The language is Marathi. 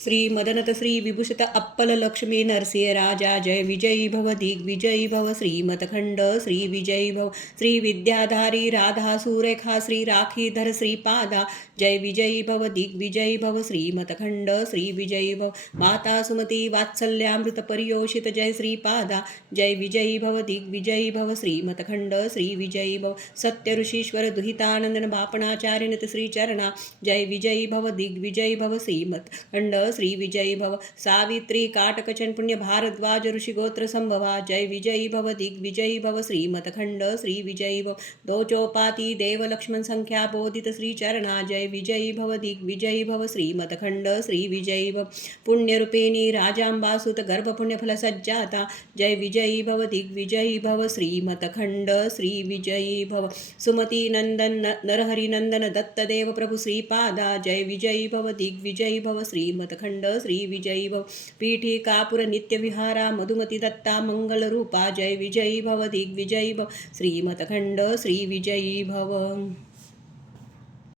श्री मदनत श्री विभूषित अप्पल लक्ष्मी नरसिंह राजा जय विजयी भव दिग्विजयी भव श्रीमतखंड श्री विजयी भव श्री विद्याधारी राधा सुरेखा श्री राखीधर श्रीपादा जय विजयी भव दिग्विजयी भव श्रीमतखंड श्री विजयी भव माता सुमती वात्सल्यामृत परियोषित जय श्रीपादा जय विजयी भव दिग्विजयी भव श्रीमतखंड श्री विजयी भव सत्य ऋषीश्वर दुहितानंदन बापणाचार्यनित श्रीचरणा जय विजयी भव दिग्विजयी भव श्रीमतखंड श्री विजयी भव सावित्री काटकचन पुण्य भारद्वाज ऋषि गोत्र संभवा जय विजयी भव दिग्विजयी भव श्रीमतखंड श्री विजयी भव दोचोपाती देव लक्ष्मण संख्या बोधित श्री चरणा जय विजयी भव दिग्विजयी भव श्रीमतखंड श्री विजयी भव पुण्यरूपिणी राजांबासुत गर्भ पुण्य फल सज्जाता जय विजयी भव दिग्विजयी भव श्रीमतखंड श्री विजयी भव सुमती नंदन नरहरि नंदन दत्तदेव प्रभु श्रीपादा जय विजयी भव दिग्विजयी भव श्रीमतखंड श्री विजयी भव पीठिकापुर नित्य विहारा मधुमती दत्ता मंगल रूपा जय विजयी भव दिग्विजयी भव श्रीमतखंड श्री विजयी भव।